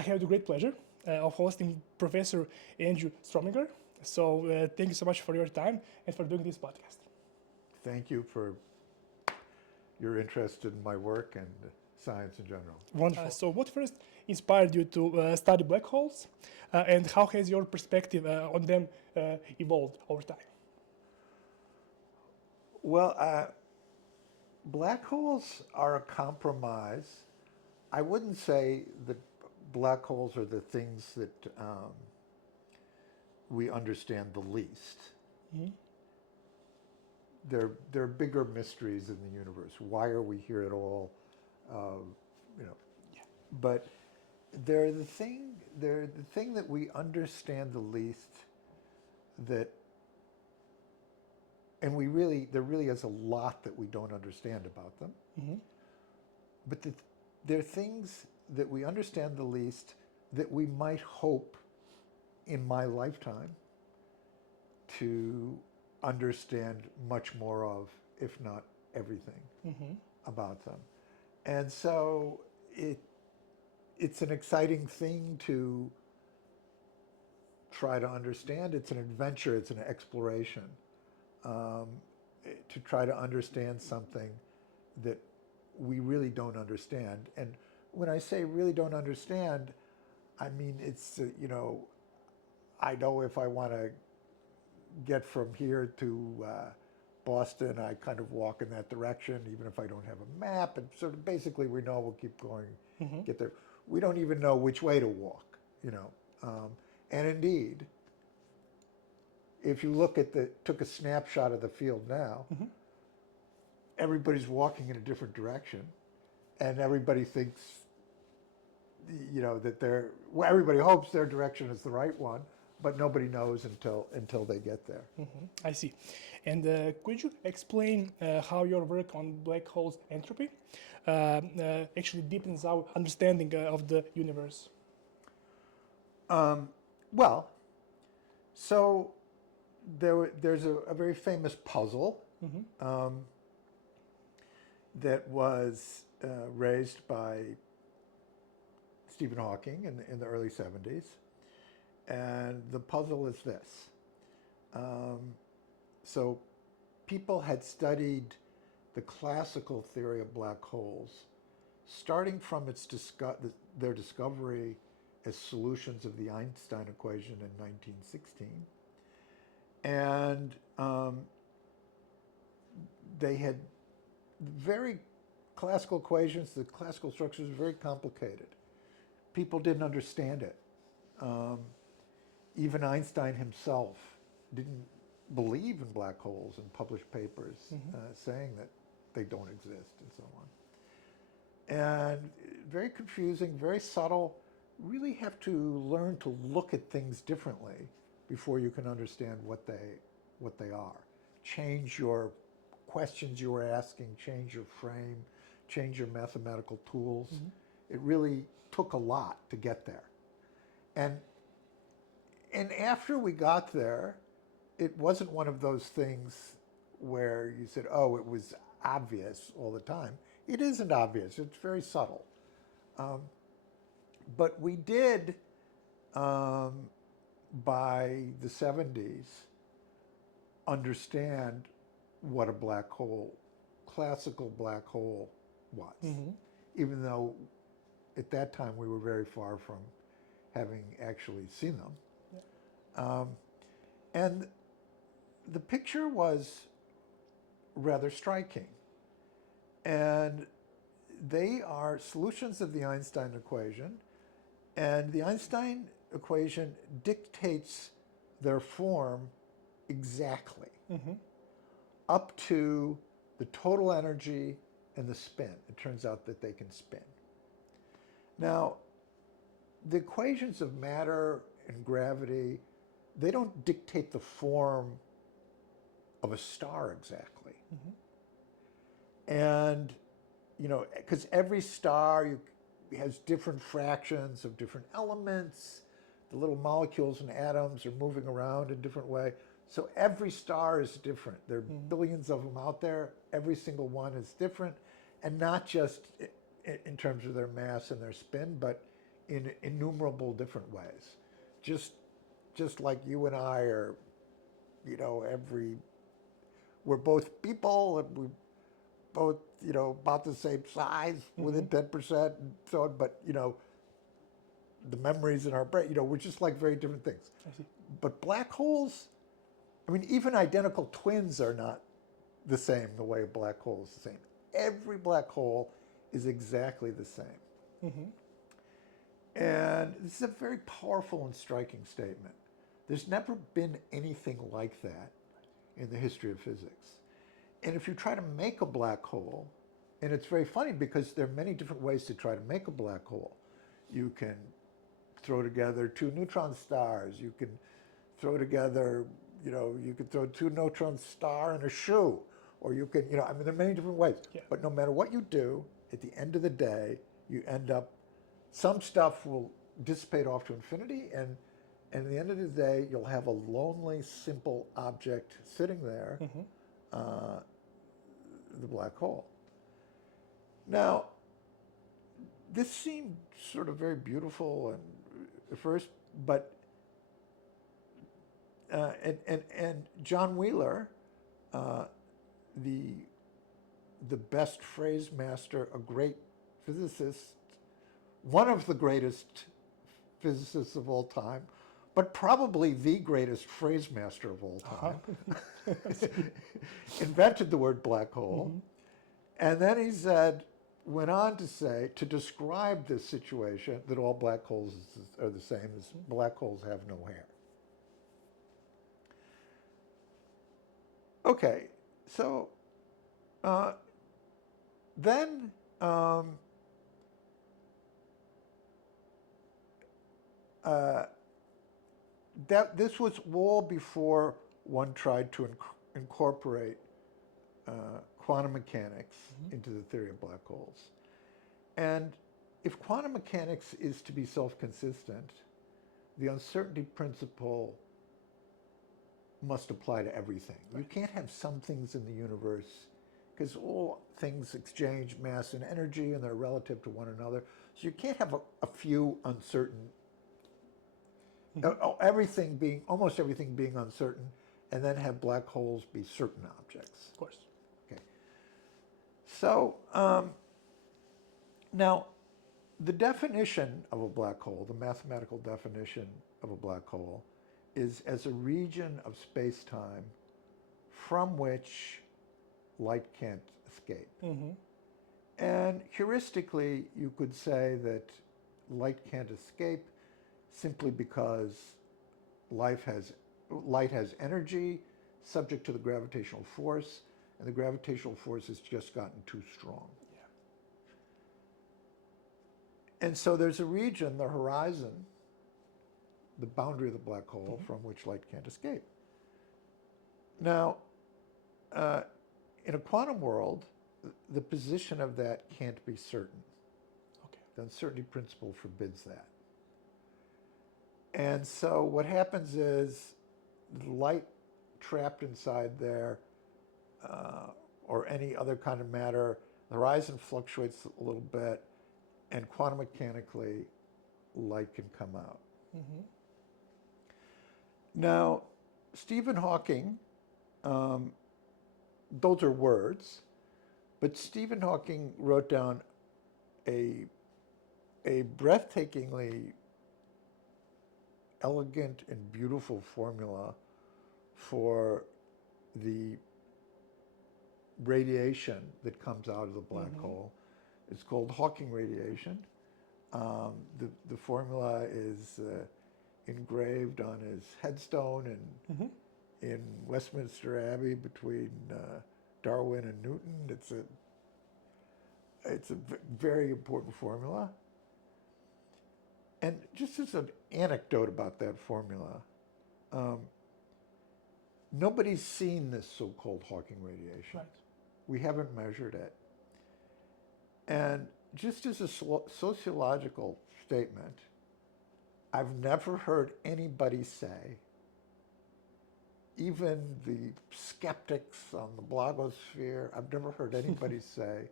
I have the great pleasure of hosting Professor Andrew Strominger. So thank you so much for your time and for doing this podcast. Thank you for your interest in my work and science in general. Wonderful. So what first inspired you to study black holes, and how has your perspective on them evolved over time? Well, black holes are a compromise. I wouldn't say that black holes are the things that we understand the least. Mm-hmm. They're bigger mysteries in the universe. Why are we here at all? You know, Yeah. but they're the thing that we understand the least. That, and there really is a lot that we don't understand about them. Mm-hmm. But they're things that we understand the least that we might hope in my lifetime to understand much more of, if not everything, Mm-hmm. about them. And so it's an exciting thing to try to understand. It's an adventure, it's an exploration, um, to try to understand something that we really don't understand. And when I say really don't understand, I mean it's, I know if I want to get from here to Boston, I kind of walk in that direction, even if I don't have a map. And sort of basically we know we'll keep going, Mm-hmm. get there. We don't even know which way to walk, you know. And indeed, if you took a snapshot of the field now, Mm-hmm. everybody's walking in a different direction, and everybody thinks, that everybody hopes their direction is the right one, but nobody knows until they get there. Mm-hmm. I see. And could you explain how your work on black holes entropy actually deepens our understanding of the universe? Well, so there's a very famous puzzle Mm-hmm. that was raised by Stephen Hawking in the early 70s. And the puzzle is this. So people had studied the classical theory of black holes, starting from their discovery as solutions of the Einstein equation in 1916. And they had very classical equations. The classical structure is very complicated. People didn't understand it. Even Einstein himself didn't believe in black holes and published papers Mm-hmm. saying that they don't exist and so on. And very confusing, very subtle. Really have to learn to look at things differently before you can understand what they are. Change your questions you were asking, change your frame, change your mathematical tools. Mm-hmm. It really took a lot to get there. And after we got there, it wasn't one of those things where you said, oh, it was obvious all the time. It isn't obvious. It's very subtle. But we did, by the 70s, understand what a black hole, classical black hole, was. Mm-hmm. Even though at that time we were very far from having actually seen them. Yeah. And the picture was rather striking. And they are solutions of the Einstein equation. And the Einstein equation dictates their form exactly, Mm-hmm. up to the total energy and the spin. It turns out that they can spin. Now, the equations of matter and gravity, they don't dictate the form of a star exactly. Mm-hmm. And, because every star has different fractions of different elements. The little molecules and atoms are moving around in a different way. So every star is different. There are Mm-hmm. billions of them out there. Every single one is different. And not just in terms of their mass and their spin, but in innumerable different ways. Just, just like you and I are, you know, we're both people and we both, you know, about the same size, within 10% and so on, but, you know, the memories in our brain, you know, we're just like very different things. I see. But black holes, I mean, even identical twins are not the same the way a black hole is the same. Every black hole is exactly the same. And this is a very powerful and striking statement. There's never been anything like that in the history of physics. And if you try to make a black hole, and it's very funny because there are many different ways to try to make a black hole. You can throw together two neutron stars. You can throw together, you know, you could throw two neutron star in a shoe. Or you can, you know, I mean, there are many different ways. Yeah. But no matter what you do, at the end of the day, you end up, some stuff will dissipate off to infinity, and at the end of the day, you'll have a lonely, simple object sitting there, the black hole. Now, this seemed sort of very beautiful and at first, but and John Wheeler, the best phrase master, a great physicist, one of the greatest physicists of all time, but probably the greatest phrase master of all time, invented the word black hole. And then he said, went on to say, to describe this situation, that all black holes are the same, as black holes have no hair. Okay, so then that this was all before one tried to incorporate quantum mechanics into the theory of black holes. And if quantum mechanics is to be self-consistent, the uncertainty principle must apply to everything. You can't have some things in the universe, because all things exchange mass and energy and they're relative to one another. So you can't have a few uncertain, almost everything being uncertain, and then have black holes be certain objects. Of course. Okay. So now, the definition of a black hole, the mathematical definition of a black hole, is as a region of space-time from which light can't escape. And heuristically, you could say that light can't escape simply because light has energy subject to the gravitational force, and the gravitational force has just gotten too strong. And so there's a region, the horizon, the boundary of the black hole from which light can't escape. Now, in a quantum world, the position of that can't be certain. Okay. The uncertainty principle forbids that. And so what happens is the light trapped inside there, or any other kind of matter, the horizon fluctuates a little bit, and quantum mechanically, light can come out. Now, Stephen Hawking, those are words, but Stephen Hawking wrote down a breathtakingly elegant and beautiful formula for the radiation that comes out of the black hole. It's called Hawking radiation. The formula is engraved on his headstone in Westminster Abbey between Darwin and Newton. It's a very important formula. And just as an anecdote about that formula, nobody's seen this so-called Hawking radiation. Right. We haven't measured it. And just as a sociological statement, I've never heard anybody say, even the skeptics on the blogosphere, I've never heard anybody say,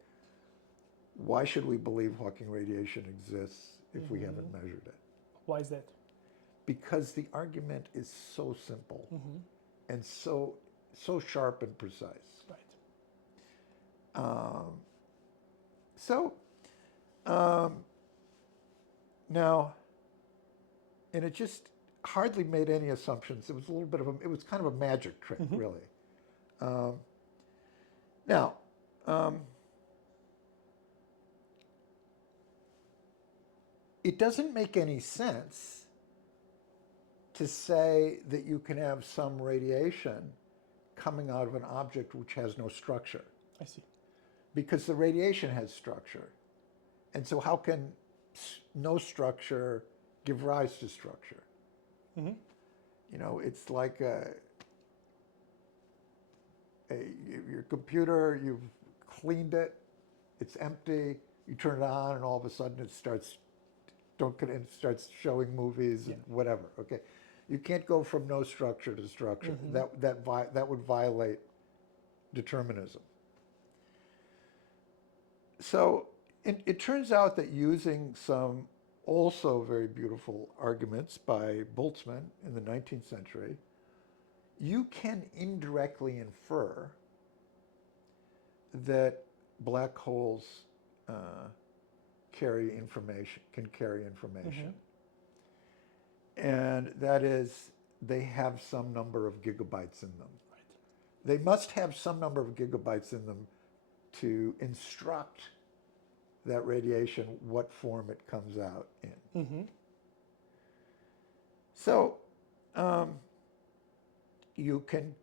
why should we believe Hawking radiation exists if we haven't measured it. Why is that? Because the argument is so simple and so sharp and precise. Right. So now, and it just hardly made any assumptions. It was a little bit of it was kind of a magic trick, really. Now, it doesn't make any sense to say that you can have some radiation coming out of an object which has no structure, I see. because the radiation has structure. And so how can no structure give rise to structure? You know, it's like your computer, you've cleaned it, it's empty, you turn it on, and all of a sudden it starts showing movies and whatever. Okay, you can't go from no structure to structure. That would violate determinism. So it turns out that using some also very beautiful arguments by Boltzmann in the 19th century, you can indirectly infer that black holes carry information. And that is, they have some number of gigabytes in them. Right. They must have some number of gigabytes in them to instruct that radiation what form it comes out in. So you can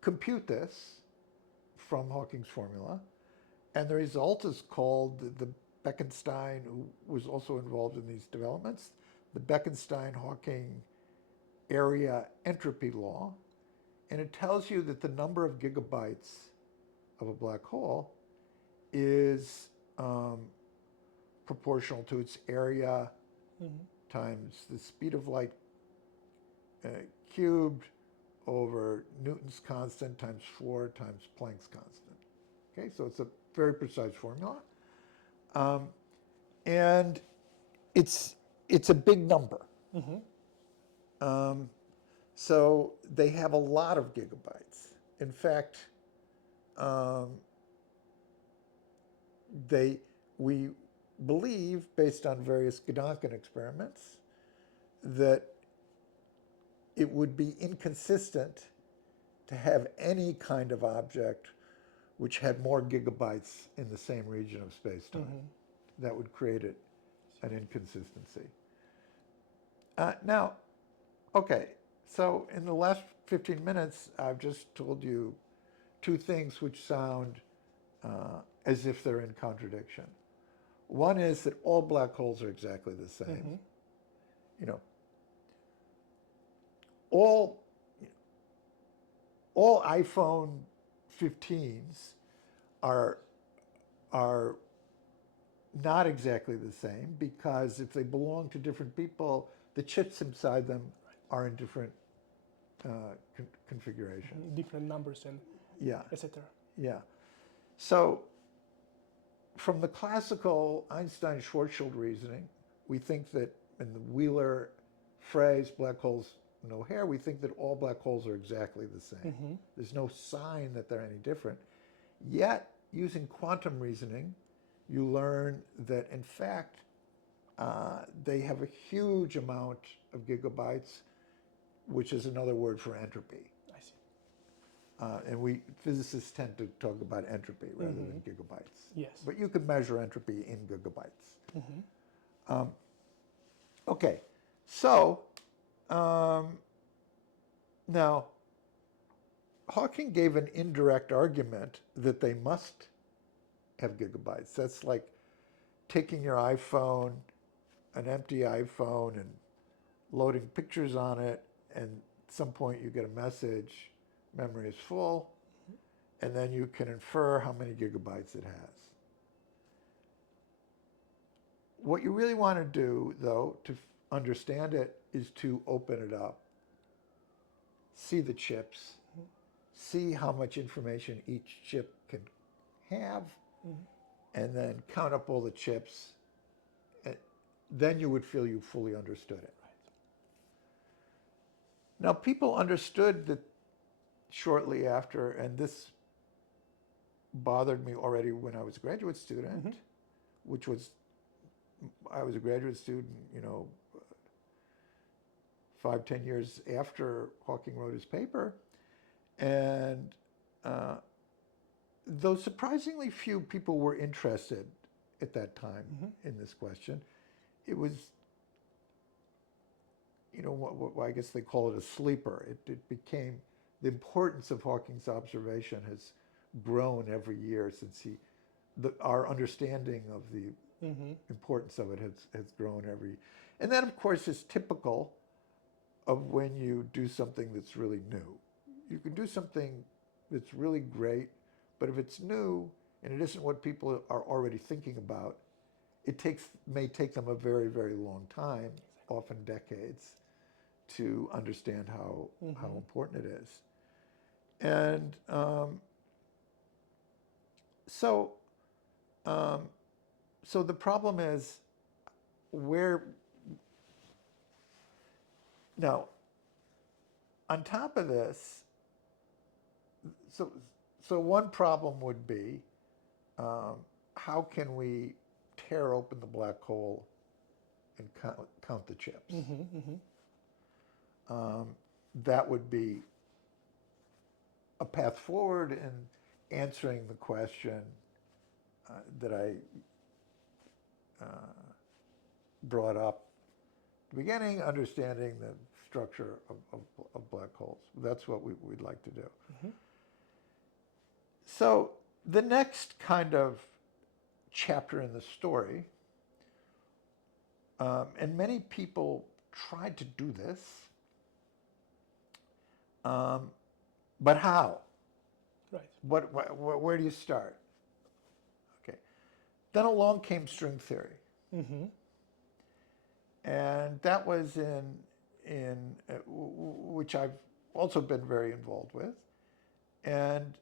compute this from Hawking's formula, and the result is called the Bekenstein, who was also involved in these developments, the Bekenstein-Hawking area entropy law, and it tells you that the number of gigabytes of a black hole is proportional to its area times the speed of light cubed over Newton's constant times 4 times Planck's constant. Okay, so it's a very precise formula. And it's a big number. So they have a lot of gigabytes. In fact, we believe, based on various Gedanken experiments, that it would be inconsistent to have any kind of object which had more gigabytes in the same region of space-time. That would create an inconsistency. Now, okay, so in the last 15 minutes, I've just told you two things which sound as if they're in contradiction. One is that all black holes are exactly the same. You know, all iPhone 15s are not exactly the same, because if they belong to different people, the chips inside them are in different configurations. Different numbers and etc. Yeah. So from the classical Einstein-Schwarzschild reasoning, we think that in the Wheeler phrase, black holes no hair, we think that all black holes are exactly the same. There's no sign that they're any different. Yet, using quantum reasoning, you learn that, in fact, they have a huge amount of gigabytes, which is another word for entropy. I see. And physicists tend to talk about entropy rather than gigabytes. Yes. But you can measure entropy in gigabytes. Okay, so now Hawking gave an indirect argument that they must have gigabytes. That's like taking your iPhone, an empty iPhone, and loading pictures on it, and at some point you get a message, memory is full, and then you can infer how many gigabytes it has. What you really want to do, though, to understand it, is to open it up, see the chips, see how much information each chip can have, and then count up all the chips. then you would feel you fully understood it. Now, people understood that shortly after, and this bothered me already when I was a graduate student, which was, I was a graduate student, 5-10 years after Hawking wrote his paper, and though surprisingly few people were interested at that time in this question, it was, what I guess they call it a sleeper. It became, the importance of Hawking's observation has grown every year since our understanding of the importance of it has grown every, and that of course is typical of when you do something that's really new. You can do something that's really great, but if it's new and it isn't what people are already thinking about, it may take them a very, very long time, often decades, to understand how important it is. And so the problem is now, on top of this, so one problem would be, how can we tear open the black hole and count the chips? That would be a path forward in answering the question that I brought up at the beginning, understanding the structure of black holes. That's what we'd like to do. So the next kind of chapter in the story, and many people tried to do this, but how? Right. Where do you start? Okay. Then along came string theory. And that was in which I've also been very involved with. And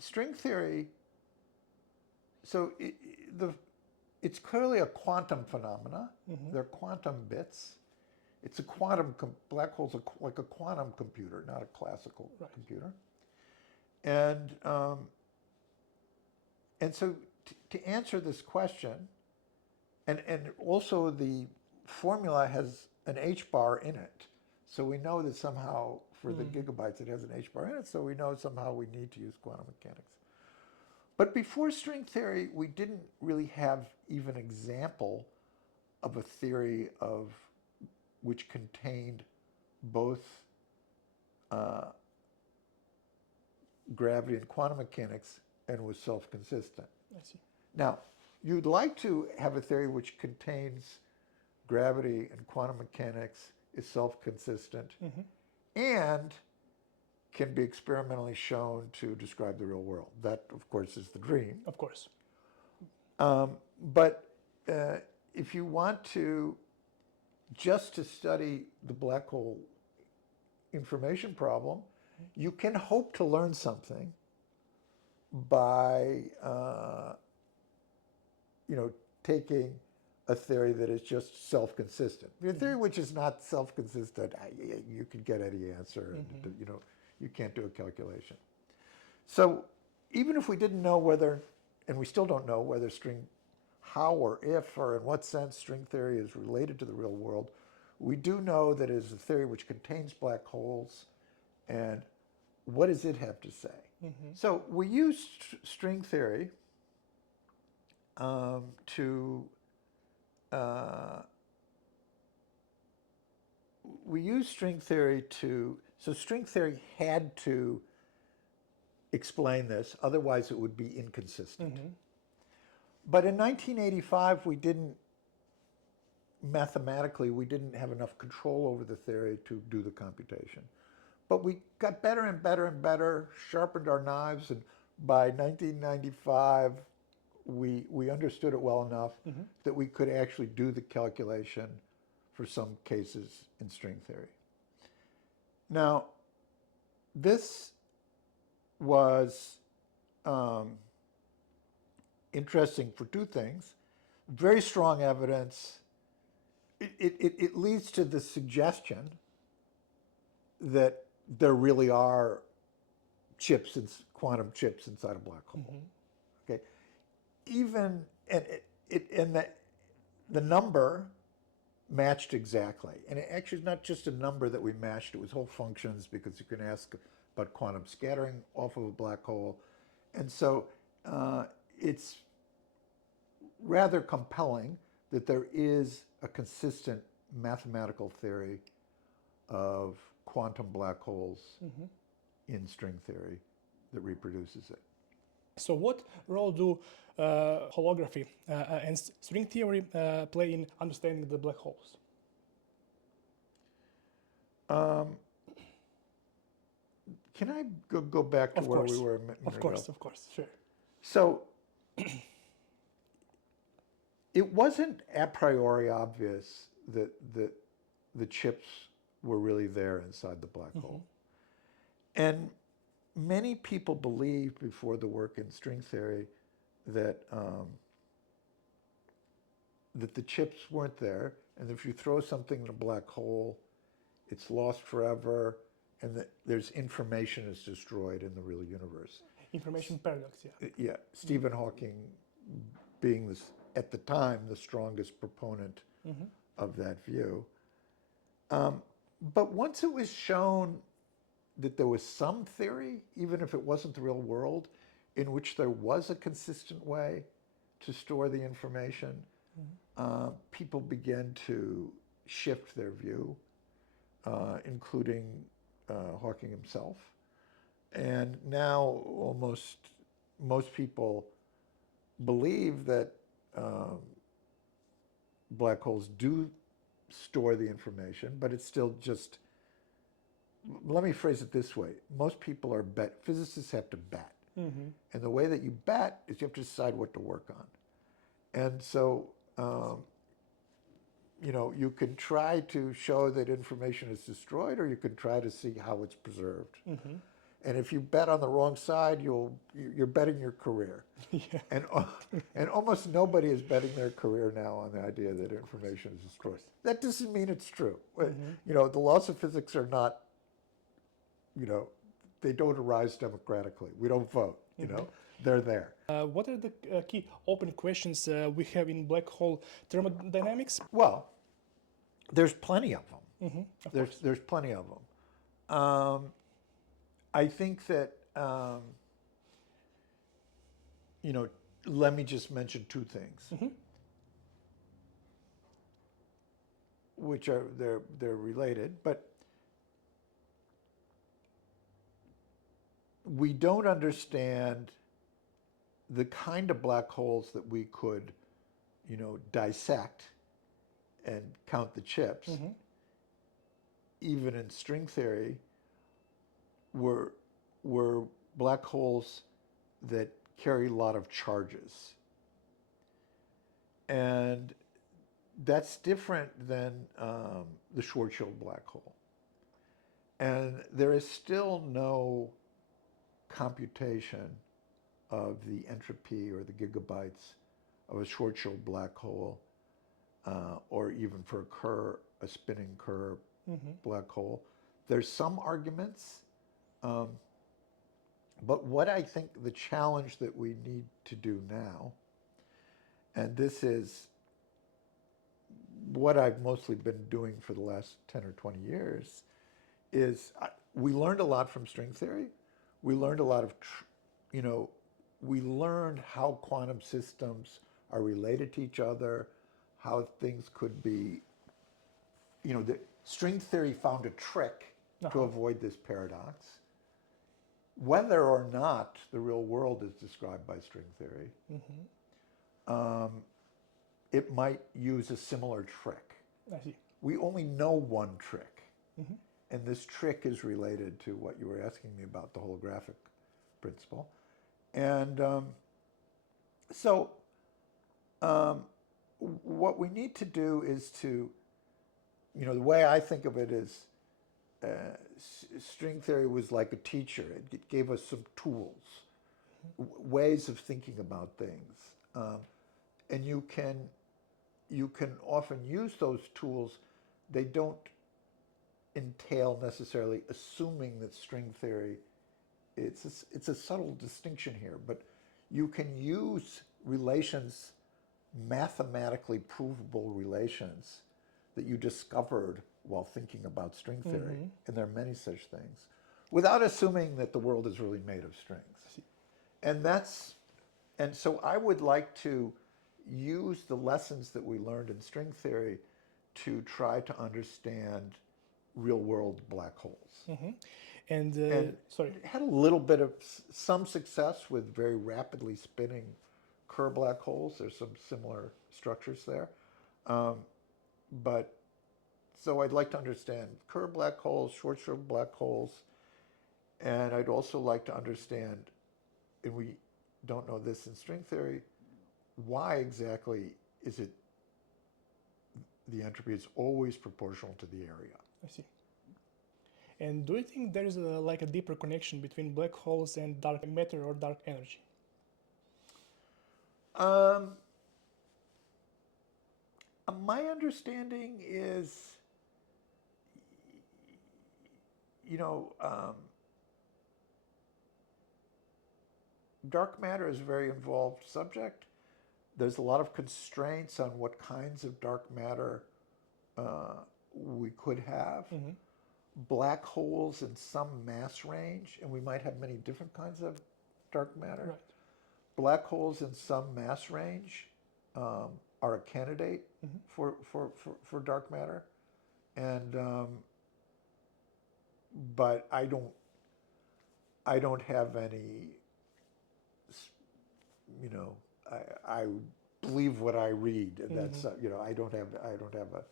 string theory, so it's clearly a quantum phenomena. They're quantum bits. It's a black hole's like a quantum computer, not a classical computer. And so to answer this question, and also the formula has an h bar in it. So we know that somehow for the gigabytes it has an h bar in it, so we know somehow we need to use quantum mechanics. But before string theory, we didn't really have even an example of a theory which contained both gravity and quantum mechanics and was self-consistent. I see. Now, you'd like to have a theory which contains gravity and quantum mechanics, is self-consistent, and can be experimentally shown to describe the real world. That, of course, is the dream. Of course. But if you want just to study the black hole information problem, you can hope to learn something by taking a theory that is just self-consistent. A theory which is not self-consistent, you could get any answer, and you can't do a calculation. So even if we didn't know whether, and we still don't know whether how or if or in what sense string theory is related to the real world, we do know that it is a theory which contains black holes, and what does it have to say? So we use string theory so string theory had to explain this, otherwise it would be inconsistent. But in 1985, mathematically, we didn't have enough control over the theory to do the computation. But we got better and better and better, sharpened our knives, and by 1995, we understood it well enough that we could actually do the calculation for some cases in string theory. Now, this was interesting for two things. Very strong evidence it leads to the suggestion that there really are quantum chips inside a black hole. Okay, even and the number matched exactly, and it actually is not just a number that we matched; it was whole functions because you can ask about quantum scattering off of a black hole, and so it's rather compelling that there is a consistent mathematical theory of quantum black holes in string theory that reproduces it. So what role do holography and string theory play in understanding the black holes? Can I go back to Of where course. we were a minute ago? Of course, sure. So it wasn't a priori obvious that the chips were really there inside the black hole. And many people believed before the work in string theory that that the chips weren't there, and if you throw something in a black hole, it's lost forever, and that there's information is destroyed in the real universe. Information paradox, yeah. Yeah, Stephen Hawking being this, at the time, the strongest proponent of that view. But once it was shown that there was some theory, even if it wasn't the real world, in which there was a consistent way to store the information, people began to shift their view, including Hawking himself. And now most people believe that black holes do store the information, but it's still just, let me phrase it this way. Most people physicists have to bet. And the way that you bet is you have to decide what to work on. And so, you can try to show that information is destroyed, or you can try to see how it's preserved. And if you bet on the wrong side, you're betting your career. Yeah. And almost nobody is betting their career now on the idea that information is destroyed. That doesn't mean it's true. The laws of physics are not, they don't arise democratically. We don't vote, they're there. What are the key open questions we have in black hole thermodynamics? Well, there's plenty of them. Of There's plenty of them. I think that, let me just mention two things, which are, they're related, but we don't understand the kind of black holes that we could, dissect and count the chips, even in string theory, were black holes that carry a lot of charges. And that's different than the Schwarzschild black hole. And there is still no computation of the entropy or the gigabytes of a Schwarzschild black hole, or even for a Kerr, a spinning Kerr black hole. There's some arguments, but what I think the challenge that we need to do now, and this is what I've mostly been doing for the last 10 or 20 years, is we learned a lot from string theory. We learned a lot of, we learned how quantum systems are related to each other, how things could be, the string theory found a trick to avoid this paradox. Whether or not the real world is described by string theory, it might use a similar trick. I see. We only know one trick, and this trick is related to what you were asking me about, the holographic principle. And so what we need to do is to, the way I think of it is, string theory was like a teacher. It gave us some tools, ways of thinking about things. And you you can often use those tools. They don't entail necessarily assuming that string theory, it's a subtle distinction here, but you can use relations, mathematically provable relations that you discovered while thinking about string theory, and there are many such things, without assuming that the world is really made of strings. And so I would like to use the lessons that we learned in string theory to try to understand real-world black holes. And sorry. had a little bit of some success with very rapidly spinning Kerr black holes. There's some similar structures there. But so I'd like to understand Kerr black holes, short-short black holes, and I'd also like to understand, and we don't know this in string theory, why exactly is it the entropy is always proportional to the area? I see. And do you think there is like a deeper connection between black holes and dark matter or dark energy? My understanding is, dark matter is a very involved subject. There's a lot of constraints on what kinds of dark matter we could have. Black holes in some mass range, and we might have many different kinds of dark matter. Right. Black holes in some mass range are a candidate for dark matter, and but I don't have any. I believe what I read, and that's I don't have a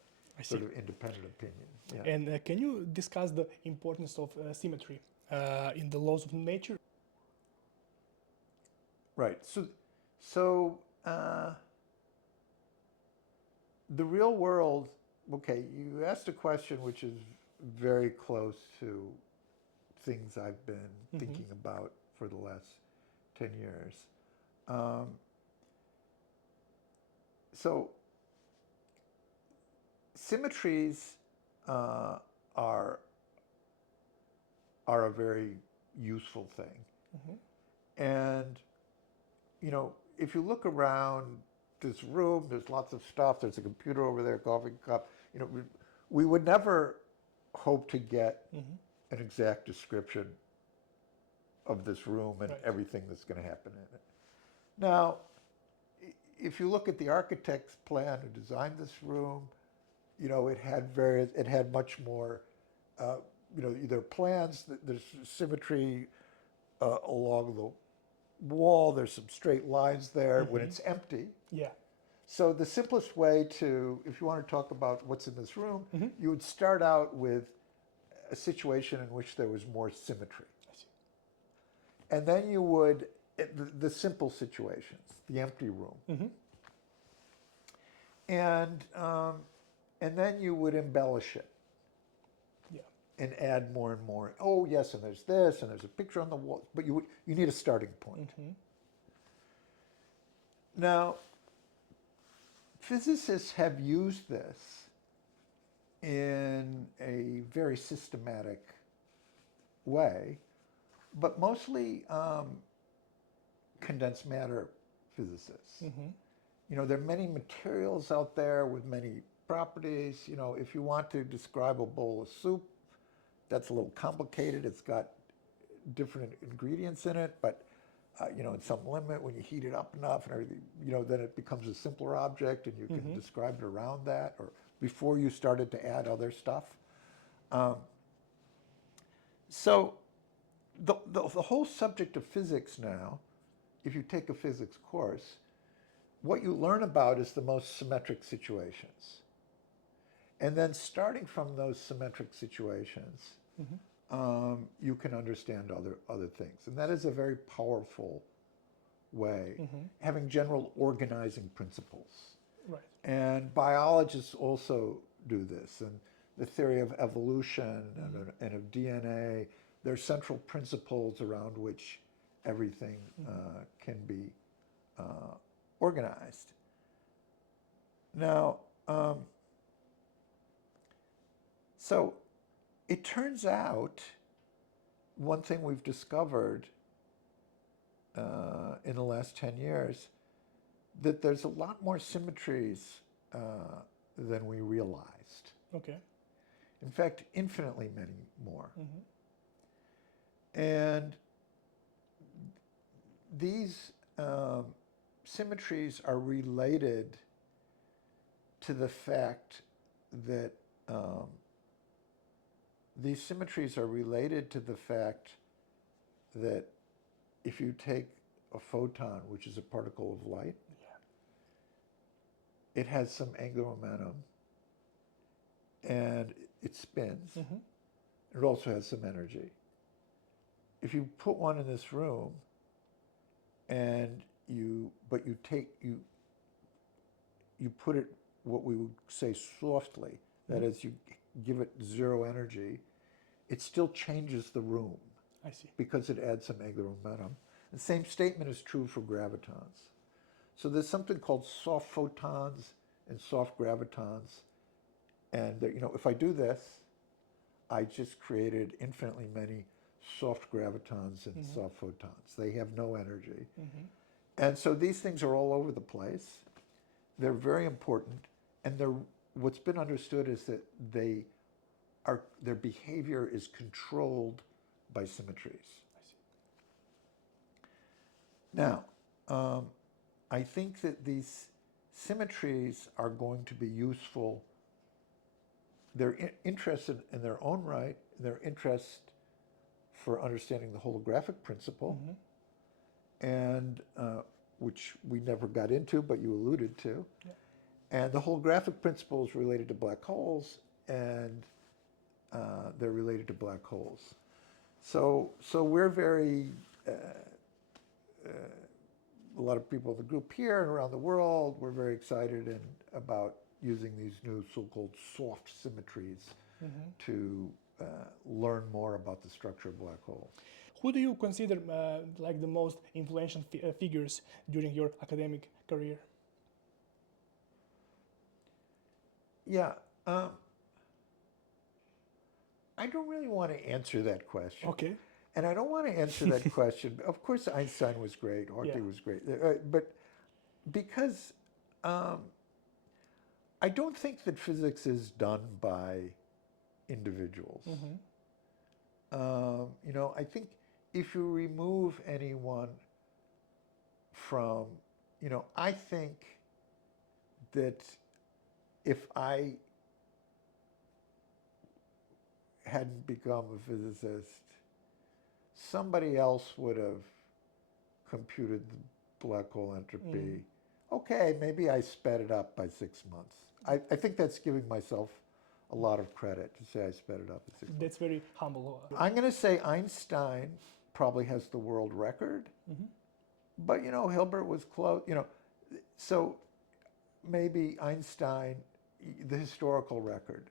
sort of independent opinion. Yeah. And can you discuss the importance of symmetry in the laws of nature? Right. So the real world. Okay, you asked a question which is very close to things I've been thinking about for the last 10 years. So symmetries are a very useful thing. And, if you look around this room, there's lots of stuff. There's a computer over there, coffee cup. We would never hope to get an exact description of this room and everything that's going to happen in it. Now, if you look at the architect's plan who designed this room, it had much more, either plans, there's symmetry along the wall, there's some straight lines there when it's empty. Yeah. So the simplest way if you want to talk about what's in this room, you would start out with a situation in which there was more symmetry. I see. And then you would, the simple situations, the empty room. And then you would embellish it. Yeah. And add more and more. Oh yes, and there's this, and there's a picture on the wall. But you need a starting point. Now, physicists have used this in a very systematic way, but mostly condensed matter physicists. There are many materials out there with many properties. If you want to describe a bowl of soup, that's a little complicated. It's got different ingredients in it, but in some limit, when you heat it up enough and everything, then it becomes a simpler object, and you can describe it around that, or before you started to add other stuff. So the whole subject of physics now, if you take a physics course, what you learn about is the most symmetric situations. And then starting from those symmetric situations, you can understand other things. And that is a very powerful way, having general organizing principles. Right. And biologists also do this. And the theory of evolution and of DNA, there are central principles around which everything can be organized. Now, so it turns out one thing we've discovered in the last 10 years that there's a lot more symmetries than we realized. Okay. In fact, infinitely many more. Mm-hmm. And these symmetries are related to the fact that these symmetries are related to the fact that if you take a photon, which is a particle of light, it has some angular momentum and it spins. Mm-hmm. It also has some energy. If you put one in this room and you put it what we would say softly, that is, you give it zero energy, it still changes the room. I see. Because it adds some angular momentum. The same statement is true for gravitons. So there's something called soft photons and soft gravitons. And if I do this, I just created infinitely many soft gravitons and soft photons. They have no energy. Mm-hmm. And so these things are all over the place. They're very important. And what's been understood is that their behavior is controlled by symmetries. Now, I think that these symmetries are going to be useful. They're interested in their own right. They're interested for understanding the holographic principle, and which we never got into, but you alluded to. Yeah. And the holographic principle is related to black holes, and they're related to black holes. So we're very a lot of people in the group here and around the world, we're very excited about using these new so-called soft symmetries to learn more about the structure of black holes. Who do you consider like the most influential figures during your academic career? Yeah, I don't really want to answer that question. Okay. And I don't want to answer that question. Of course, Einstein was great, Hrvoje was great, but because I don't think that physics is done by individuals. I think if you remove anyone from, I think that if I hadn't become a physicist, somebody else would have computed the black hole entropy. Okay, maybe I sped it up by 6 months. I think that's giving myself a lot of credit to say I sped it up in 6 months. That's very humble. I'm going to say Einstein probably has the world record, but Hilbert was close. So maybe Einstein, the historical record.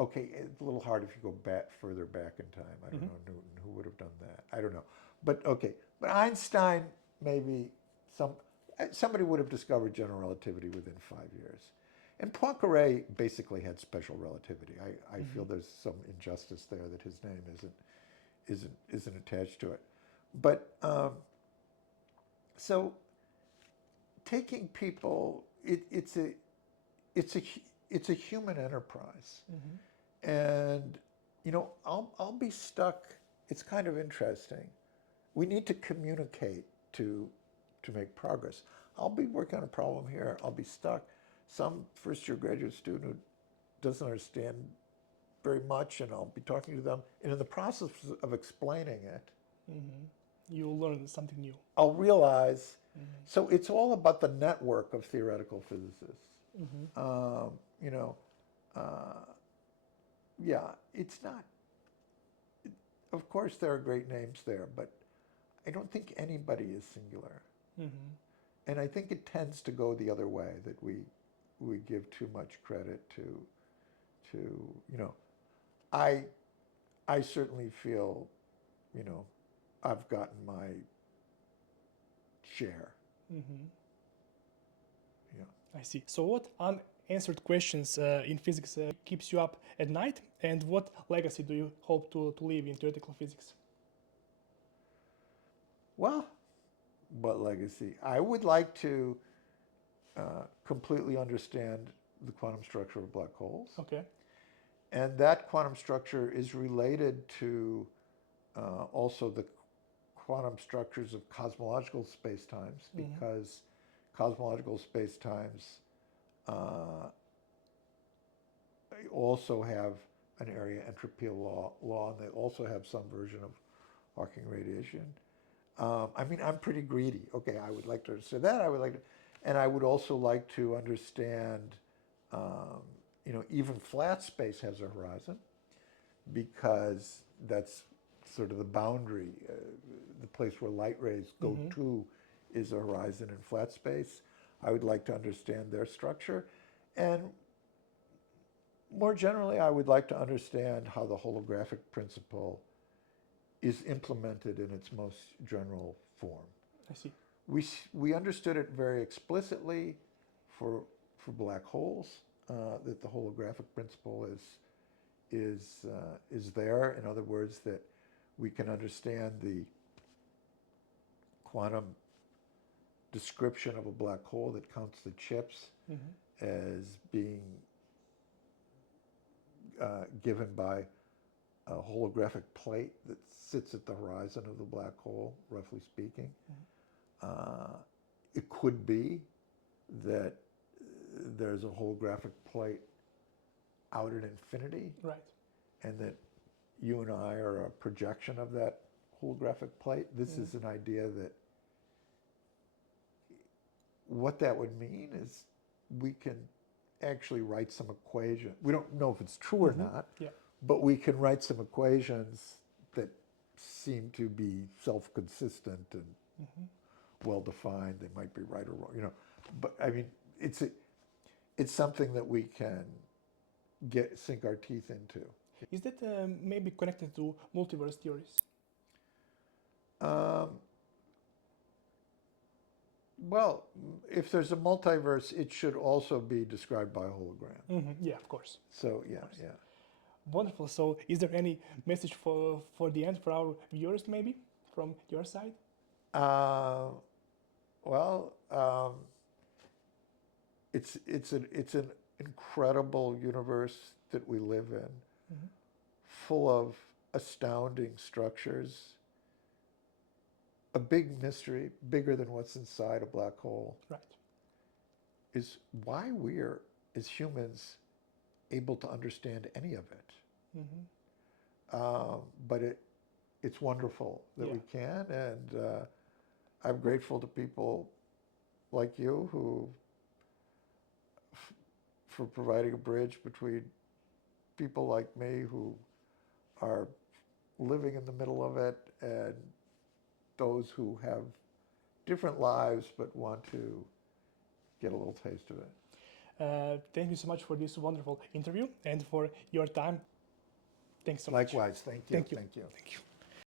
Okay, it's a little hard if you go further back in time. I don't know Newton, who would have done that. I don't know. But okay, but Einstein, maybe somebody would have discovered general relativity within 5 years. And Poincaré basically had special relativity. I feel there's some injustice there that his name isn't attached to it. But so taking people, it's a human enterprise. And, I'll be stuck. It's kind of interesting. We need to communicate to make progress. I'll be working on a problem here. I'll be stuck. Some first-year graduate student who doesn't understand very much, and I'll be talking to them. And in the process of explaining it, you'll learn something new. I'll realize, so it's all about the network of theoretical physicists. Yeah, it's not, of course there are great names there, but I don't think anybody is singular. And I think it tends to go the other way, that we give too much credit to I certainly feel, I've gotten my share. Yeah. I see. So what unanswered questions in physics keeps you up at night, and what legacy do you hope to leave in theoretical physics? Well, what legacy? I would like to completely understand the quantum structure of black holes. Okay. And that quantum structure is related to also the quantum structures of cosmological spacetimes, because cosmological spacetimes also have an area entropy law, and they also have some version of Hawking radiation. I mean, I'm pretty greedy. Okay, I would like to understand that. I would like to, and I would also like to understand, even flat space has a horizon, because that's sort of the boundary, the place where light rays go to is a horizon in flat space. I would like to understand their structure. And more generally, I would like to understand how the holographic principle is implemented in its most general form. I see. We understood it very explicitly for black holes, that the holographic principle is there. In other words, that we can understand the quantum description of a black hole that counts the chips as being given by a holographic plate that sits at the horizon of the black hole, roughly speaking. It could be that there's a holographic plate out at infinity, Right. and that you and I are a projection of that holographic plate. This is an idea that what that would mean is we can actually write some equation. We don't know if it's true or not, but we can write some equations that seem to be self-consistent and well-defined. They might be right or wrong, But I mean, it's something that we can sink our teeth into. Is that maybe connected to multiverse theories? Well, if there's a multiverse, it should also be described by a hologram. Yeah, of course. So yeah, yeah. Wonderful. So is there any message for the end for our viewers, maybe, from your side? Well, it's an incredible universe that we live in, full of astounding structures, a big mystery, bigger than what's inside a black hole. Right. Is why we're, as humans, able to understand any of it. But it's wonderful that we can, and I'm grateful to people like you for providing a bridge between people like me who are living in the middle of it and those who have different lives but want to get a little taste of it. Thank you so much for this wonderful interview and for your time. Thanks so much. Likewise, thank you. Thank you. Thank you. Thank you.